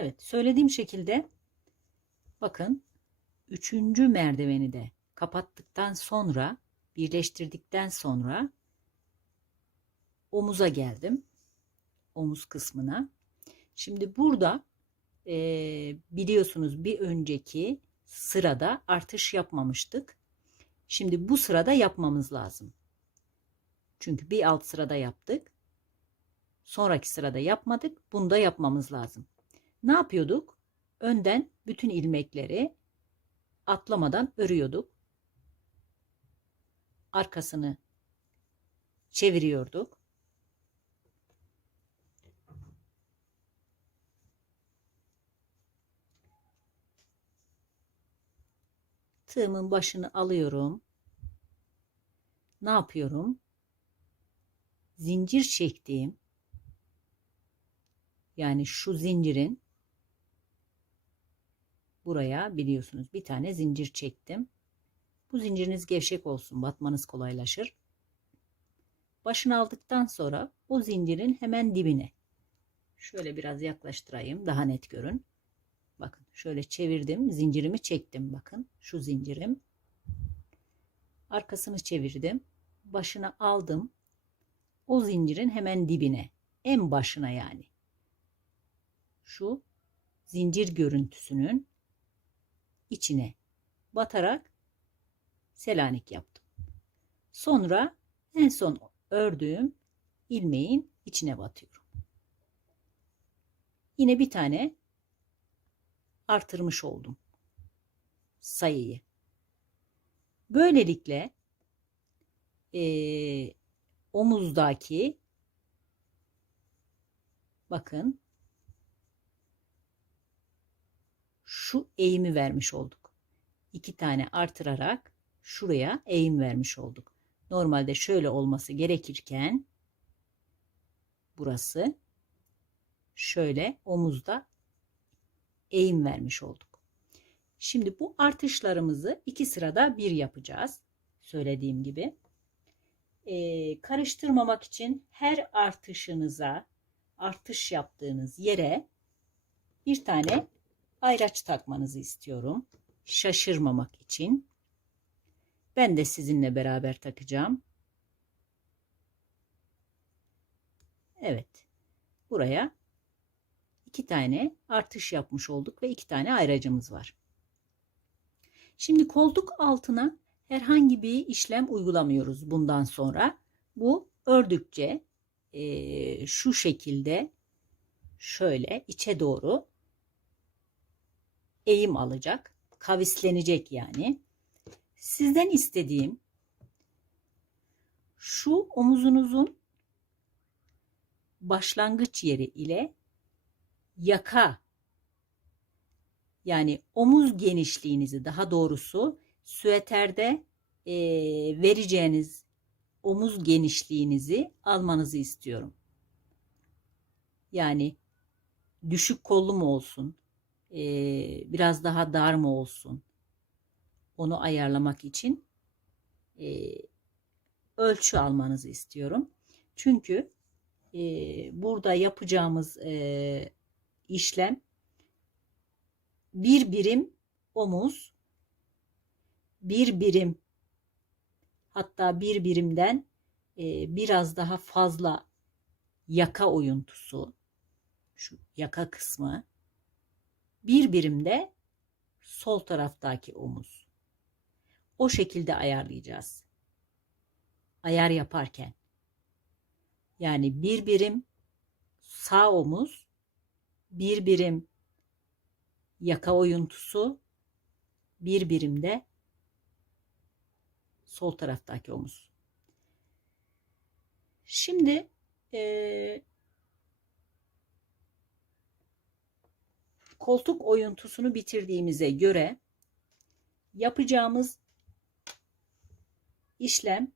Evet söylediğim şekilde bakın üçüncü merdiveni de kapattıktan sonra birleştirdikten sonra omuza geldim. Omuz kısmına. Şimdi burada e, biliyorsunuz bir önceki sırada artış yapmamıştık. Şimdi bu sırada yapmamız lazım. Çünkü bir alt sırada yaptık. Sonraki sırada yapmadık. Bunda yapmamız lazım. Ne yapıyorduk? Önden bütün ilmekleri atlamadan örüyorduk. Arkasını çeviriyorduk. Tığımın başını alıyorum. Ne yapıyorum? Zincir çektiğim yani şu zincirin buraya biliyorsunuz bir tane zincir çektim. Bu zinciriniz gevşek olsun batmanız kolaylaşır. Başını aldıktan sonra o zincirin hemen dibine şöyle biraz yaklaştırayım daha net görün. Bakın şöyle çevirdim zincirimi çektim bakın şu zincirim. Arkasını çevirdim başını aldım o zincirin hemen dibine en başına yani şu zincir görüntüsünün içine batarak selanik yaptım. Sonra en son ördüğüm ilmeğin içine batıyorum. Yine bir tane artırmış oldum sayıyı. Böylelikle e, omuzdaki bakın şu eğimi vermiş olduk. İki tane artırarak şuraya eğim vermiş olduk. Normalde şöyle olması gerekirken burası şöyle omuzda eğim vermiş olduk. Şimdi bu artışlarımızı iki sırada bir yapacağız. Söylediğim gibi. Ee, karıştırmamak için her artışınıza artış yaptığınız yere bir tane ayraç takmanızı istiyorum. Şaşırmamak için. Ben de sizinle beraber takacağım. Evet. Buraya iki tane artış yapmış olduk ve iki tane ayracımız var. Şimdi koltuk altına herhangi bir işlem uygulamıyoruz bundan sonra. Bu ördükçe e, şu şekilde şöyle içe doğru eğim alacak. Kavislenecek yani. Sizden istediğim şu omuzunuzun başlangıç yeri ile yaka yani omuz genişliğinizi daha doğrusu süeterde e, vereceğiniz omuz genişliğinizi almanızı istiyorum. Yani düşük kollu mu olsun, e, biraz daha dar mı olsun, onu ayarlamak için e, ölçü almanızı istiyorum. Çünkü e, burada yapacağımız e, işlem bir birim omuz, bir birim hatta bir birimden e, biraz daha fazla yaka oyuntusu, şu yaka kısmı, bir birimde sol taraftaki omuz. O şekilde ayarlayacağız. Ayar yaparken. Yani bir birim sağ omuz, bir birim yaka oyuntusu, bir birimde sol taraftaki omuz. Şimdi e, koltuk oyuntusunu bitirdiğimize göre yapacağımız işlem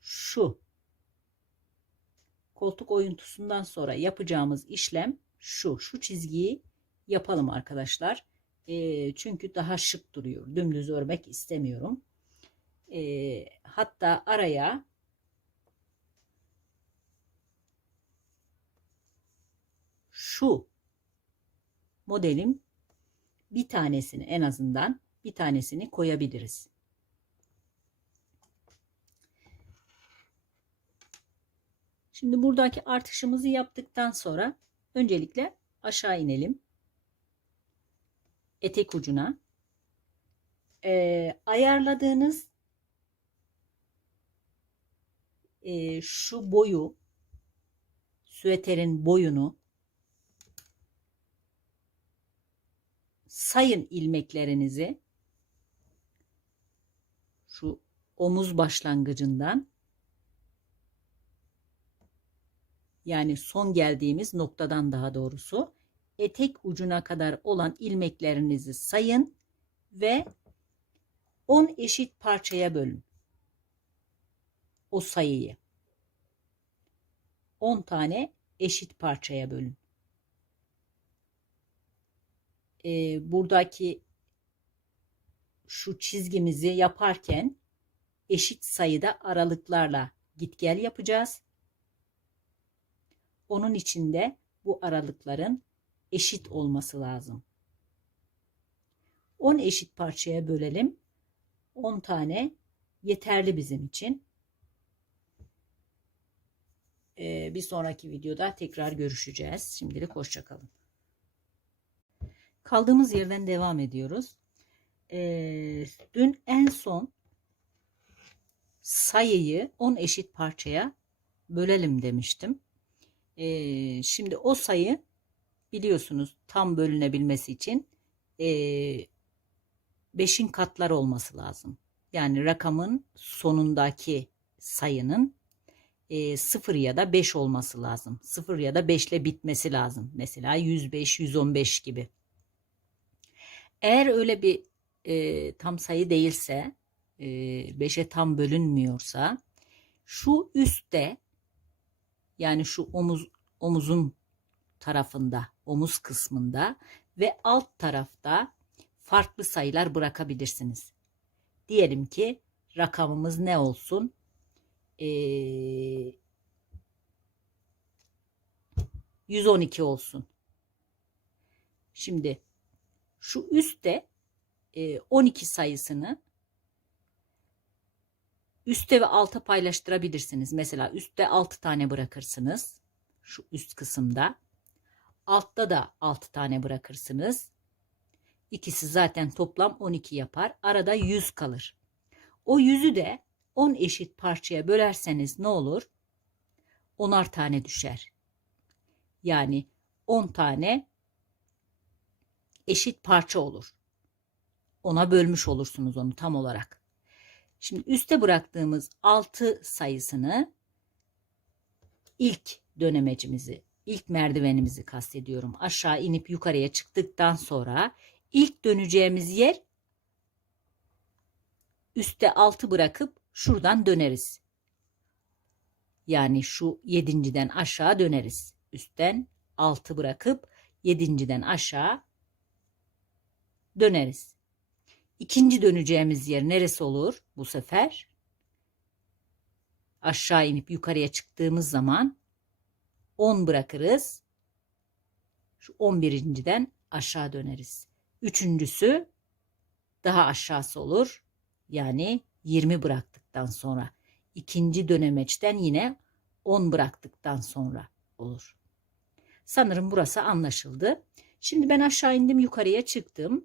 şu. Koltuk oyuntusundan sonra yapacağımız işlem şu. Şu çizgiyi yapalım arkadaşlar. E, çünkü daha şık duruyor. Dümdüz örmek istemiyorum. E, hatta araya şu modelin bir tanesini en azından bir tanesini koyabiliriz. Şimdi buradaki artışımızı yaptıktan sonra öncelikle aşağı inelim. Etek ucuna. Ee, ayarladığınız e, şu boyu süeterin boyunu sayın ilmeklerinizi şu omuz başlangıcından yani son geldiğimiz noktadan daha doğrusu etek ucuna kadar olan ilmeklerinizi sayın ve 10 eşit parçaya bölün. O sayıyı. 10 tane eşit parçaya bölün. Ee, buradaki şu çizgimizi yaparken eşit sayıda aralıklarla git gel yapacağız. Onun içinde bu aralıkların eşit olması lazım. 10 eşit parçaya bölelim. 10 tane yeterli bizim için. Ee, bir sonraki videoda tekrar görüşeceğiz. Şimdilik hoşçakalın. Kaldığımız yerden devam ediyoruz. Ee, dün en son sayıyı 10 eşit parçaya bölelim demiştim. Ee, şimdi o sayı biliyorsunuz tam bölünebilmesi için 5'in e, katları olması lazım. Yani rakamın sonundaki sayının e, 0 ya da 5 olması lazım. 0 ya da 5 ile bitmesi lazım. Mesela 105, 115 gibi. Eğer öyle bir e, tam sayı değilse, e, 5'e tam bölünmüyorsa, şu üstte yani şu omuz omuzun tarafında, omuz kısmında ve alt tarafta farklı sayılar bırakabilirsiniz. Diyelim ki rakamımız ne olsun? Ee, 112 olsun. Şimdi şu üstte e, 12 sayısını üstte ve alta paylaştırabilirsiniz. Mesela üstte 6 tane bırakırsınız. Şu üst kısımda. Altta da 6 tane bırakırsınız. İkisi zaten toplam 12 yapar. Arada 100 kalır. O 100'ü de 10 eşit parçaya bölerseniz ne olur? 10'ar tane düşer. Yani 10 tane eşit parça olur. Ona bölmüş olursunuz onu tam olarak. Şimdi üste bıraktığımız 6 sayısını ilk dönemecimizi, ilk merdivenimizi kastediyorum. Aşağı inip yukarıya çıktıktan sonra ilk döneceğimiz yer üstte 6 bırakıp şuradan döneriz. Yani şu yedinciden aşağı döneriz. Üstten 6 bırakıp yedinciden aşağı döneriz. İkinci döneceğimiz yer neresi olur bu sefer? Aşağı inip yukarıya çıktığımız zaman 10 bırakırız. Şu 11.den aşağı döneriz. Üçüncüsü daha aşağısı olur. Yani 20 bıraktıktan sonra. ikinci dönemeçten yine 10 bıraktıktan sonra olur. Sanırım burası anlaşıldı. Şimdi ben aşağı indim yukarıya çıktım.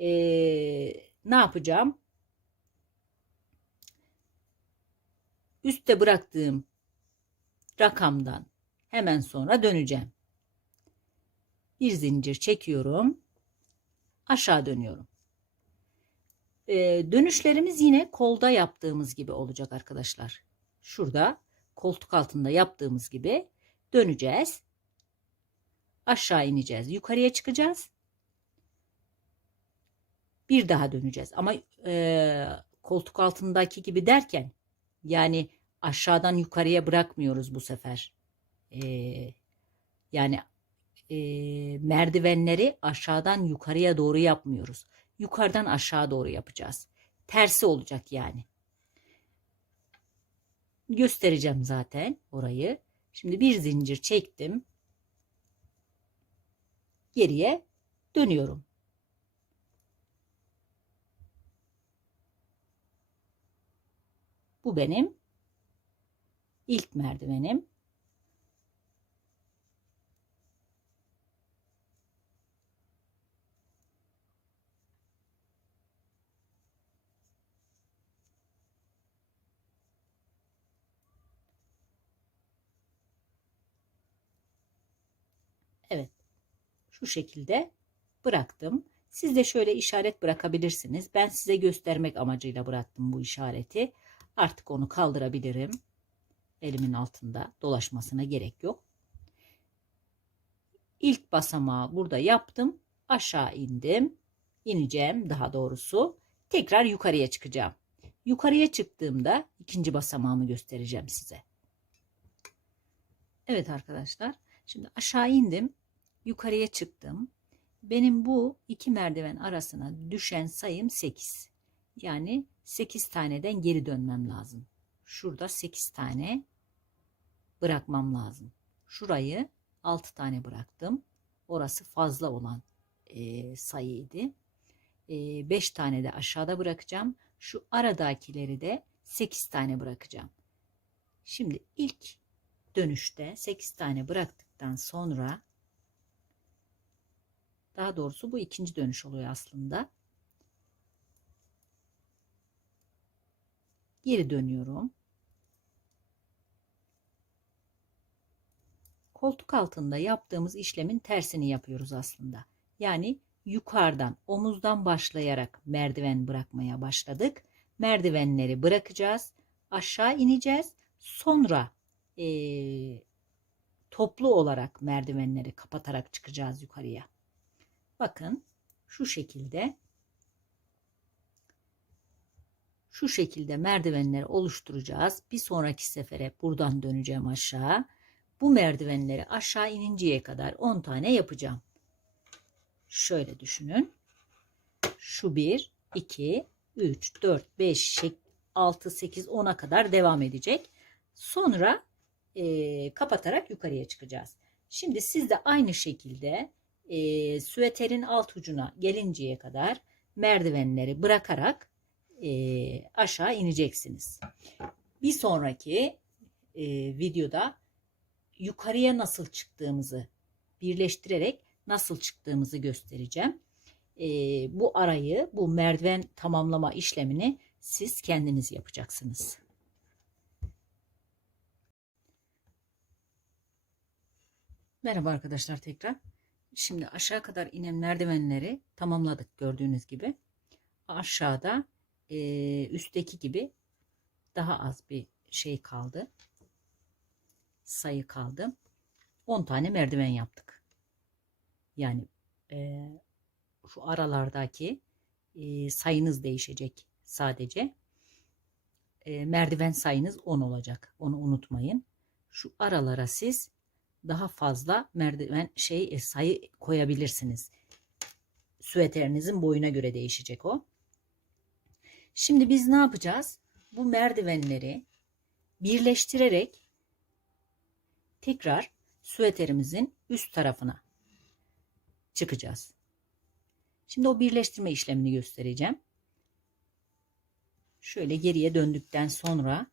Ee, ne yapacağım? Üste bıraktığım rakamdan hemen sonra döneceğim. Bir zincir çekiyorum. Aşağı dönüyorum. Ee, dönüşlerimiz yine kolda yaptığımız gibi olacak arkadaşlar. Şurada koltuk altında yaptığımız gibi döneceğiz. Aşağı ineceğiz. Yukarıya çıkacağız. Bir daha döneceğiz. Ama e, koltuk altındaki gibi derken yani aşağıdan yukarıya bırakmıyoruz bu sefer. E, yani e, merdivenleri aşağıdan yukarıya doğru yapmıyoruz. Yukarıdan aşağı doğru yapacağız. Tersi olacak yani. Göstereceğim zaten orayı. Şimdi bir zincir çektim. geriye dönüyorum. Bu benim ilk merdivenim. Evet. Şu şekilde bıraktım. Siz de şöyle işaret bırakabilirsiniz. Ben size göstermek amacıyla bıraktım bu işareti. Artık onu kaldırabilirim. Elimin altında dolaşmasına gerek yok. İlk basamağı burada yaptım. Aşağı indim. İneceğim daha doğrusu. Tekrar yukarıya çıkacağım. Yukarıya çıktığımda ikinci basamağımı göstereceğim size. Evet arkadaşlar. Şimdi aşağı indim. Yukarıya çıktım. Benim bu iki merdiven arasına düşen sayım 8. Yani 8 taneden geri dönmem lazım. Şurada 8 tane bırakmam lazım. Şurayı 6 tane bıraktım. Orası fazla olan e, sayıydı. 5 e, tane de aşağıda bırakacağım. Şu aradakileri de 8 tane bırakacağım. Şimdi ilk dönüşte 8 tane bıraktıktan sonra daha doğrusu bu ikinci dönüş oluyor aslında. Geri dönüyorum. Koltuk altında yaptığımız işlemin tersini yapıyoruz aslında. Yani yukarıdan omuzdan başlayarak merdiven bırakmaya başladık. Merdivenleri bırakacağız. Aşağı ineceğiz. Sonra e, toplu olarak merdivenleri kapatarak çıkacağız yukarıya. Bakın şu şekilde şu şekilde merdivenleri oluşturacağız. Bir sonraki sefere buradan döneceğim aşağı. Bu merdivenleri aşağı ininceye kadar 10 tane yapacağım. Şöyle düşünün. Şu 1, 2, 3, 4, 5, 6, 8, 10'a kadar devam edecek. Sonra e, kapatarak yukarıya çıkacağız. Şimdi siz de aynı şekilde e, süveterin alt ucuna gelinceye kadar merdivenleri bırakarak e, aşağı ineceksiniz. Bir sonraki e, videoda yukarıya nasıl çıktığımızı birleştirerek nasıl çıktığımızı göstereceğim. E, bu arayı, bu merdiven tamamlama işlemini siz kendiniz yapacaksınız. Merhaba arkadaşlar tekrar. Şimdi aşağı kadar inen merdivenleri tamamladık gördüğünüz gibi. Aşağıda e, üstteki gibi daha az bir şey kaldı. Sayı kaldı. 10 tane merdiven yaptık. Yani e, şu aralardaki e, sayınız değişecek sadece. E, merdiven sayınız 10 olacak. Onu unutmayın. Şu aralara siz daha fazla merdiven şey e, sayı koyabilirsiniz. Süveterinizin boyuna göre değişecek o. Şimdi biz ne yapacağız? Bu merdivenleri birleştirerek tekrar süveterimizin üst tarafına çıkacağız. Şimdi o birleştirme işlemini göstereceğim. Şöyle geriye döndükten sonra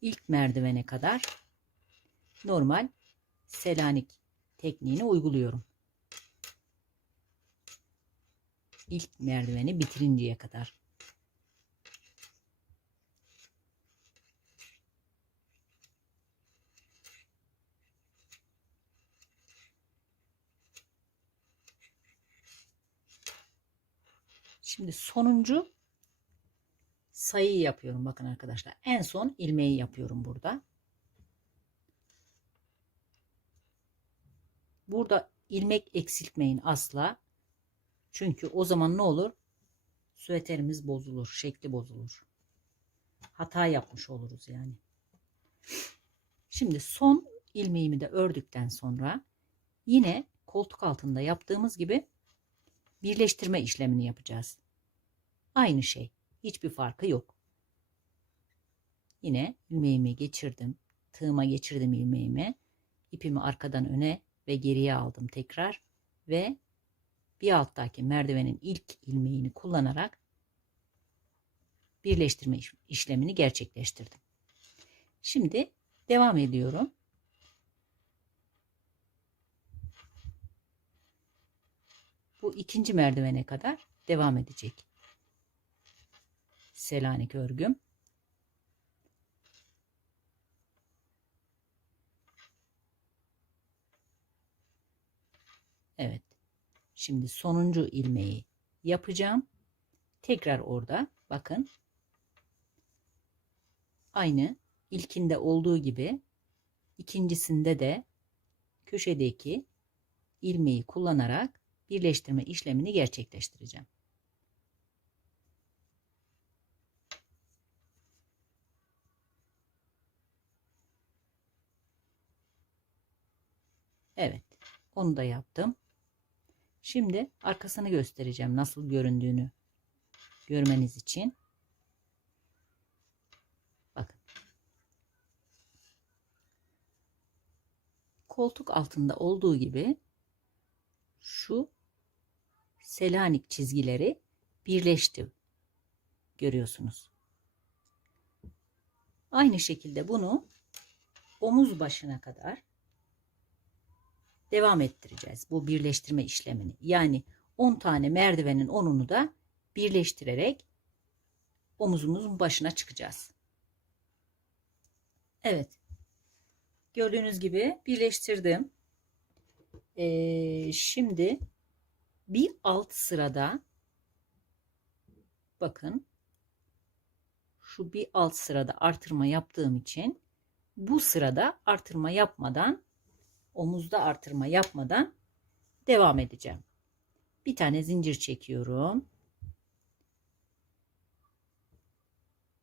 ilk merdivene kadar normal Selanik tekniğini uyguluyorum. İlk merdiveni bitirinceye kadar. Şimdi sonuncu sayıyı yapıyorum bakın arkadaşlar. En son ilmeği yapıyorum burada. Burada ilmek eksiltmeyin asla. Çünkü o zaman ne olur? Süveterimiz bozulur, şekli bozulur. Hata yapmış oluruz yani. Şimdi son ilmeğimi de ördükten sonra yine koltuk altında yaptığımız gibi birleştirme işlemini yapacağız. Aynı şey. Hiçbir farkı yok. Yine ilmeğimi geçirdim. Tığıma geçirdim ilmeğimi. İpimi arkadan öne ve geriye aldım tekrar ve bir alttaki merdivenin ilk ilmeğini kullanarak birleştirme işlemini gerçekleştirdim. Şimdi devam ediyorum. Bu ikinci merdivene kadar devam edecek. Selanik örgüm. Evet. Şimdi sonuncu ilmeği yapacağım. Tekrar orada bakın. Aynı ilkinde olduğu gibi ikincisinde de köşedeki ilmeği kullanarak birleştirme işlemini gerçekleştireceğim. Evet. Onu da yaptım. Şimdi arkasını göstereceğim nasıl göründüğünü görmeniz için. Bakın. Koltuk altında olduğu gibi şu Selanik çizgileri birleşti. Görüyorsunuz. Aynı şekilde bunu omuz başına kadar devam ettireceğiz bu birleştirme işlemini. Yani 10 tane merdivenin 10'unu da birleştirerek omuzumuzun başına çıkacağız. Evet. Gördüğünüz gibi birleştirdim. Ee, şimdi bir alt sırada bakın şu bir alt sırada artırma yaptığım için bu sırada artırma yapmadan omuzda artırma yapmadan devam edeceğim. Bir tane zincir çekiyorum.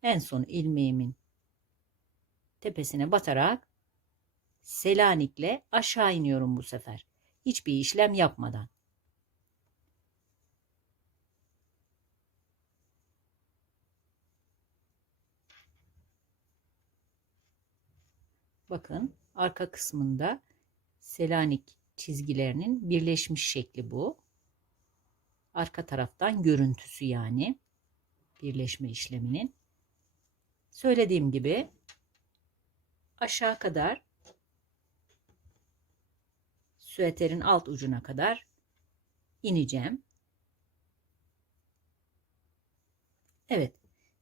En son ilmeğimin tepesine batarak Selanik'le aşağı iniyorum bu sefer. Hiçbir işlem yapmadan. Bakın arka kısmında Selanik çizgilerinin birleşmiş şekli bu. Arka taraftan görüntüsü yani birleşme işleminin. Söylediğim gibi aşağı kadar süeterin alt ucuna kadar ineceğim. Evet,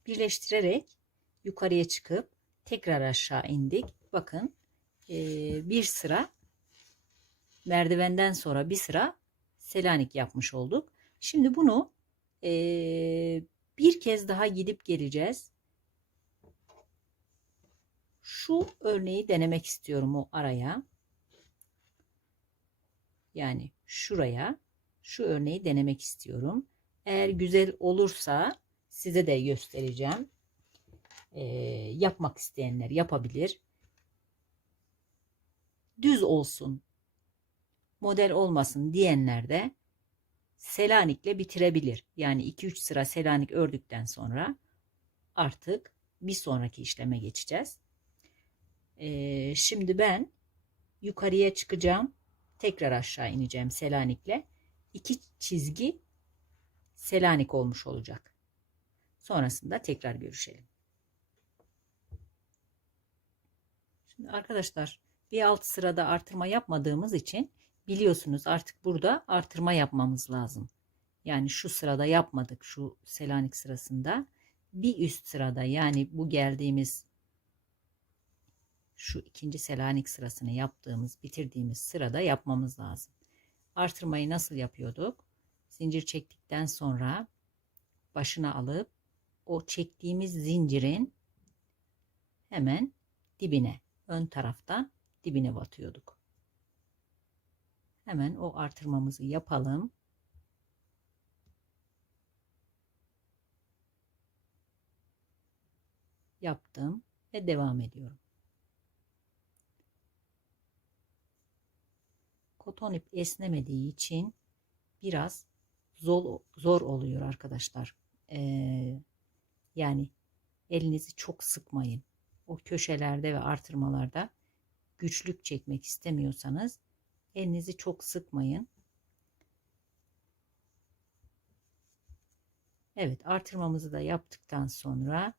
birleştirerek yukarıya çıkıp tekrar aşağı indik. Bakın bir sıra merdivenden sonra bir sıra Selanik yapmış olduk. Şimdi bunu e, bir kez daha gidip geleceğiz. Şu örneği denemek istiyorum o araya. Yani şuraya şu örneği denemek istiyorum. Eğer güzel olursa size de göstereceğim. E, yapmak isteyenler yapabilir. Düz olsun model olmasın diyenler de Selanik'le bitirebilir. Yani 2-3 sıra Selanik ördükten sonra artık bir sonraki işleme geçeceğiz. Ee, şimdi ben yukarıya çıkacağım. Tekrar aşağı ineceğim Selanik'le. İki çizgi Selanik olmuş olacak. Sonrasında tekrar görüşelim. Şimdi arkadaşlar bir alt sırada artırma yapmadığımız için biliyorsunuz artık burada artırma yapmamız lazım. Yani şu sırada yapmadık şu Selanik sırasında. Bir üst sırada yani bu geldiğimiz şu ikinci Selanik sırasını yaptığımız bitirdiğimiz sırada yapmamız lazım. Artırmayı nasıl yapıyorduk? Zincir çektikten sonra başına alıp o çektiğimiz zincirin hemen dibine ön tarafta dibine batıyorduk. Hemen o artırmamızı yapalım. Yaptım ve devam ediyorum. Koton ip esnemediği için biraz zor, zor oluyor arkadaşlar. Ee, yani elinizi çok sıkmayın. O köşelerde ve artırmalarda güçlük çekmek istemiyorsanız Elinizi çok sıkmayın. Evet artırmamızı da yaptıktan sonra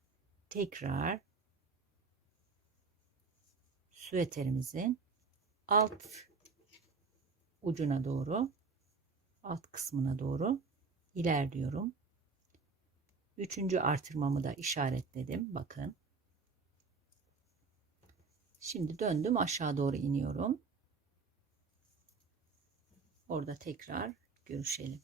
tekrar süveterimizin alt ucuna doğru alt kısmına doğru ilerliyorum. Üçüncü artırmamı da işaretledim. Bakın. Şimdi döndüm aşağı doğru iniyorum. Orada tekrar görüşelim.